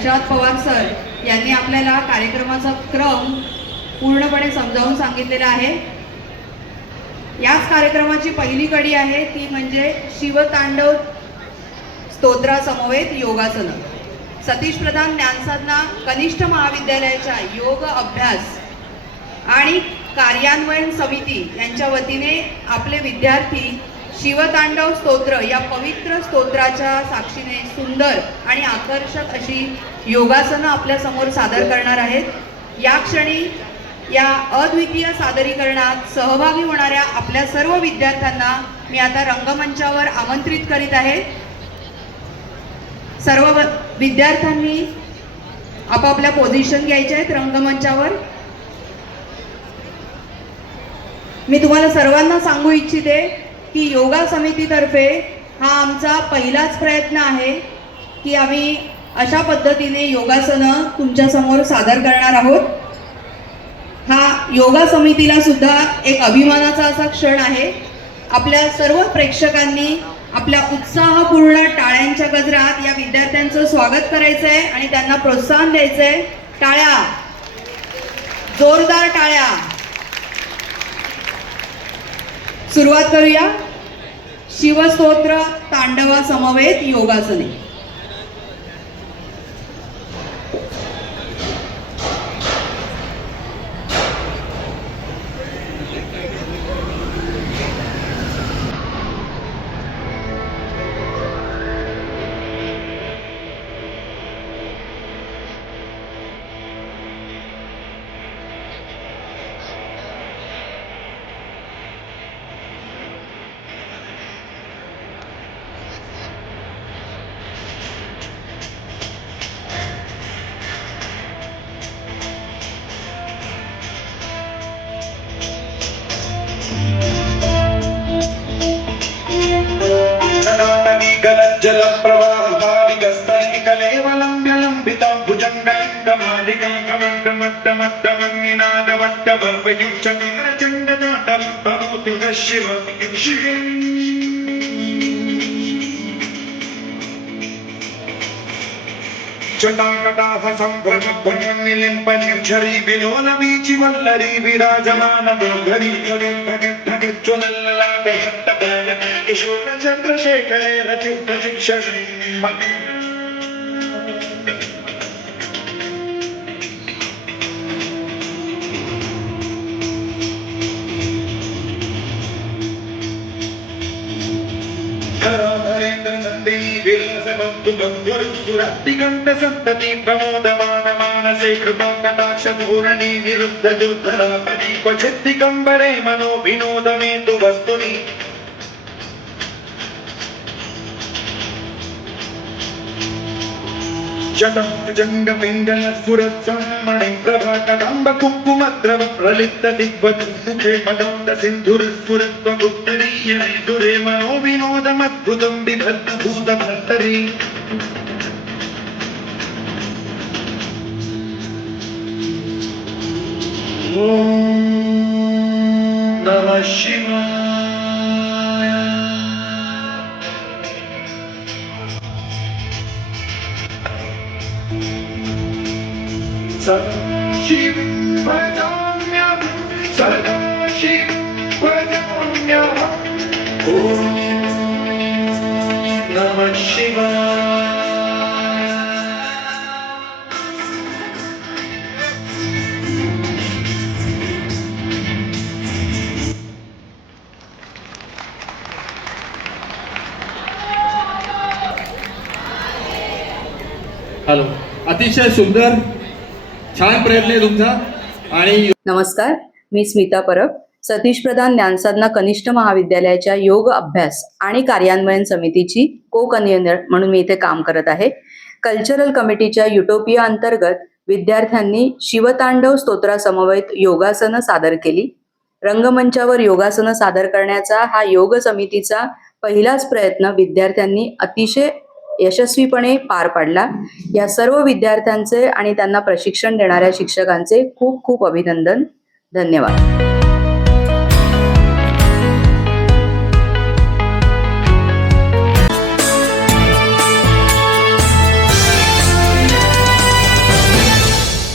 Harshad Pawar sir यांनी आपल्याला कार्यक्रमाचा क्रम पूर्णपणे समजावून सांगितलेला आहे। याच कार्यक्रमाची पहिली कडी आहे ती म्हणजे शिवतांडव स्तोत्रासमवेत योगासन। सतीश प्रधान ज्ञानसाधना कनिष्ठ महाविद्यालयाच्या योग अभ्यास आणि कार्यान्वयन समिती यांच्या वतीने आपले विद्यार्थी शिवतांडव स्तोत्र या पवित्र स्तोत्राच्या साक्षीने सुंदर आणि आकर्षक अशी योगासनं आपल्या समोर सादर करणार आहेत। या क्षणी या अद्वितीय सादरीकरणात सहभागी होणाऱ्या आपल्या सर्व विद्यार्थ्यांना मी आता रंगमंचावर आमंत्रित करीत आहे। सर्व विद्यार्थ्यांनी आपापल्या पोझिशन घ्यायच्या आहेत रंगमंचावर। मी तुम्हाला सर्वांना सांगू इच्छिते की योगा समितीतर्फे हा आमचा पहिलाच प्रयत्न आहे की आम्ही अशा पद्धतीने योगासनं तुमच्या समोर सादर करणार आहोत। हा योगा समितीला सुद्धा एक अभिमानाचा असा क्षण आहे। आपल्या सर्व प्रेक्षकांनी आपल्या उत्साहपूर्ण टाळ्यांच्या गजरात या विद्यार्थ्यांचं स्वागत करायचं आहे आणि त्यांना प्रोत्साहन द्यायचं आहे। टाळ्या, जोरदार टाळ्या। सुरुवात करूया। शिवस्तोत्र तांडवा समवेत योगासने। दिगंत संतती प्रमोदमान मानसे कृपाकटाक्ष धोरणी निरुद्ध दुर्धरापदी क्वचित् दिगंबरे मनो विनोदमेतु वस्तुनि जंगपिंगल स्फुरत्सन्मणि प्रभाकदाम्ब कुङ्कुमद्रव प्रलिप्त दिग्वधुमुखे मदोन्द सिन्धुर स्फुरत्वगुप्तरीयणे दुरे मनो विनोदमद्भुतं बिभर्त भूतभर्तरि ॐ नमः शिवाय। सदाशिव भजाम्यहं सदाशिव भजाम्यहं ॐ नमः शिवाय। हॅलो, अतिशय सुंदर छान प्रयत्न आहे तुमचा। आणि नमस्कार, मी स्मिता परब, सतीश प्रधान ज्ञानसाधना कनिष्ठ महाविद्यालयाच्या योग अभ्यास आणि कार्यान्वयन समितीची को कन्व्हेनर म्हणून मी इथे काम करत आहे। कल्चरल कमिटीच्या युटोपिया अंतर्गत विद्यार्थ्यांनी शिवतांडव स्तोत्रासमवेत योगासनं सादर केली। रंगमंचावर योगासनं सादर करण्याचा हा योग समितीचा पहिलाच प्रयत्न विद्यार्थ्यांनी अतिशय यशस्वीपणे पार पाडला। या सर्व विद्यार्थ्यांचे आणि त्यांना प्रशिक्षण देणाऱ्या शिक्षकांचे खूप खूप अभिनंदन। धन्यवाद।